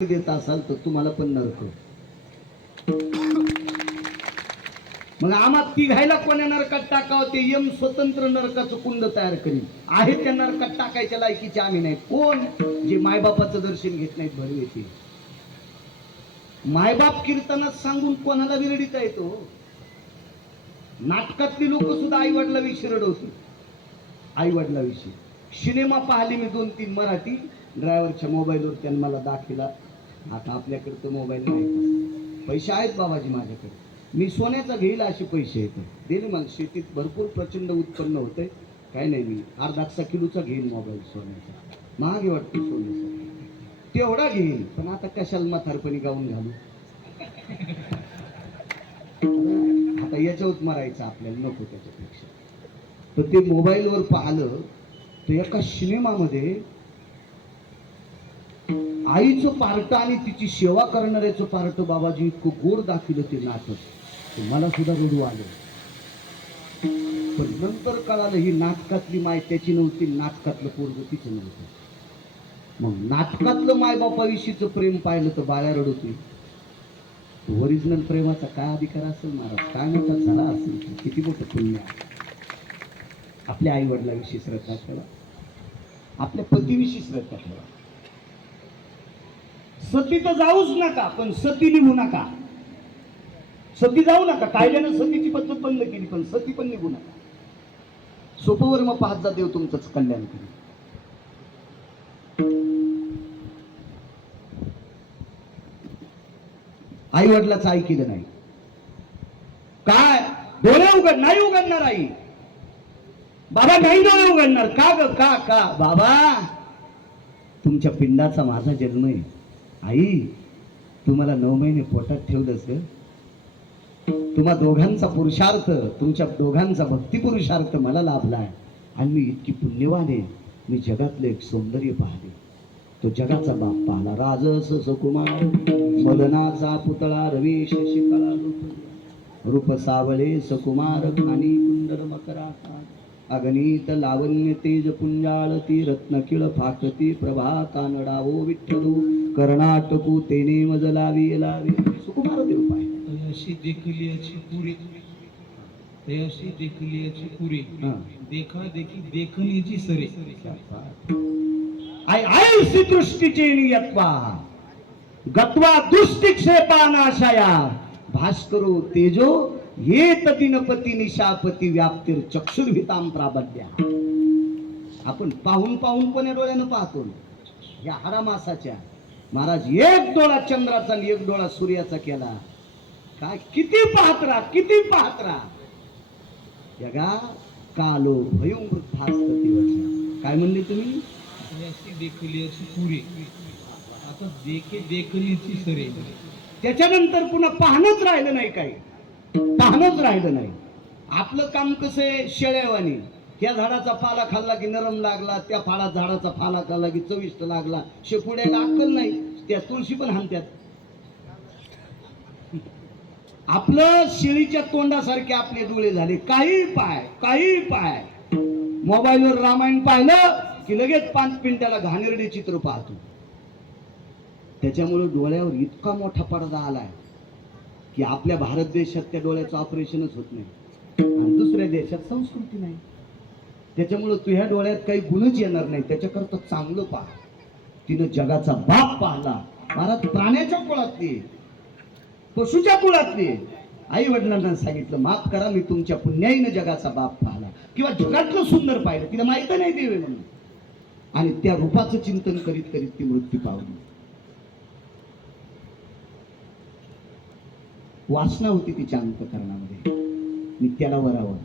देत असाल तर तुम्हाला पण नरक. मग आम्हा तिघायला कोण्या नरकात टाकावं ते यम स्वतंत्र नरकाचं कुंड तयार करीन. आहे त्या नरकात टाकायच्या लायकीचे आम्ही नाही. कोण? जे मायबापाचं दर्शन घेत नाहीत भर येते. मायबाप कीर्तनात सांगून कोणाला विरडीता येतो. नाटकातली लोक सुद्धा आई वडिलाविषयी रडवतील. आई वडिलाविषयी सिनेमा पाहिली मी 2-3 मराठी. ड्रायव्हरच्या मोबाईलवर त्यांनी मला दाखविला. आता आपल्याकडे तर मोबाईल नाही. पैसे आहेत बाबाजी माझ्याकडे. मी सोन्याचा घेईल असे पैसे आहेत. दिले मला. शेतीत भरपूर प्रचंड उत्पन्न होते. काय नाही, मी 1/2 किलोचा घेईन मोबाईल सोन्याचा. महाग वाटतो सोन्याचा. तेवढा घेईन. पण आता कशाला म्हातारपणी गाऊन घालू. आता याच्यावर मारायचं आपल्याला नको त्याच्यापेक्षा. तर ते मोबाईलवर पाहिलं तर एका सिनेमामध्ये आईचं पार्ट आणि तिची सेवा करणाऱ्याचं पार्ट बाबाजी इतकं गोड दाखवलं ते नाटक. मला सुद्धा रडू आलं. पण नंतर कळालं ही नाटकातली माय त्याची नव्हती, नाटकातलं पोरग तिचं नव्हतं. मग नाटकातलं मायबापाविषयीचं प्रेम पाहिलं तर बाळ्या रडवते. ओरिजिनल प्रेमाचा काय अधिकार असेल महाराज, काय मोठा झाला असेल, किती मोठं पुण्य. आपल्या आई वडिलाविषयी श्रद्धा ठेवा, आपल्या पतीविषयी श्रद्धा ठेवा. सती तर जाऊच नका, पण सती निघू नका. सती जाऊ नका. कायद्यानं सतीची पद्धत बंद केली, पण सती पण निघू नका. सोपवर मग पाहत जा, देव तुमचंच कल्याण करेल. आई वडिलाचं ऐकलं नाही. काय डोळे उघड नाही उघडणार आई. बाबा नाही डोळे उघडणार. का ग? का बाबा तुमच्या पिंडाचा माझा जन्म आहे. आई तुम्हाला 9 महिने पोटात ठेवलंस ग. तुम्हा दोघांचा पुरुषार्थ, तुमच्या दोघांचा भक्ती पुरुषार्थ मला लाभलाय. आणि मी इतकी पुण्यवान आहे. मी जगातलं एक सौंदर्य पाहिले. तो जगाचा बाप पाहला. राजस सुकुमार मदनाचा पुतळा रवी शशिकला रूप सावळे सकुमार खानी कुंडर मकराकार अगणित लावण्य तेज पुंजाळती रत्नकिळ फाकती प्रभा कानडावो विठ्ठलू कर्नाटकू तेने मजलावी लावी. सुकुमार देव पाय अशी देखलियाची पुरी, अशी देखलियाची पुरी, देखा देखी देखणीची सरे. आय आय श्री दृष्टीचे नियत्वा गत्वा दुष्टिक्षेपानाशया भास्करो तेजो येत दिनपती निशापती व्याप्तीर चक्षुर्भिताम प्राबद्या. आपण पाहून पाहून पण डोळ्यानं पाहतो. या हरामासाच्या महाराज एक डोळा चंद्राचा आणि एक डोळा सूर्याचा केला. काय किती पाहत राहा, किती पाहत राहा. जगा कालो भयंवृद्धास्तती वर्षा. काय म्हणले तुम्ही? अशी देखलियाची पुरी, आता देखणीची सरे. त्याच्यानंतर पुन्हा पाहणंच राहिलं नाही. काही पाहणंच राहिलं नाही. आपलं काम कसं आहे, शेळ्यावानी. या झाडाचा पाला खाल्ला की नरम लागला, त्या झाडाचा पाला खाल्ला की चविष्ट लागला. शेपुड्याला अक्कल नाही, त्या तुळशी पण हाणत्यात. आपलं शेळीच्या तोंडासारखे आपले डोळे झाले. काही पाय मोबाईलवर रामायण पाहिलं की लगेच 5 मिनिटाला घाणेरडे चित्र पाहतो. त्याच्यामुळे डोळ्यावर इतका मोठा पडदा आलाय की आपल्या भारत देशात त्या डोळ्याचं ऑपरेशनच होत नाही. आणि दुसऱ्या देशात संस्कृती नाही. त्याच्यामुळे तुझ्या डोळ्यात काही गुणच येणार नाही. त्याच्याकरता चांगलं पहा. तिनं जगाचा बाप पाहला. भारत प्राण्याच्या कुळातली, पशुच्या कुळातली. आई वडिलांना सांगितलं माफ करा, मी तुमच्या पुण्याईनं जगाचा बाप पाहला. किंवा जगातलं सुंदर पाहिलं. तिला माहित नाही देवे म्हणून. आणि त्या रूपाचं चिंतन करीत करीत ती मृत्यू पावली. वासना होती तिच्या अंतःकरणामध्ये. नित्याला वरावर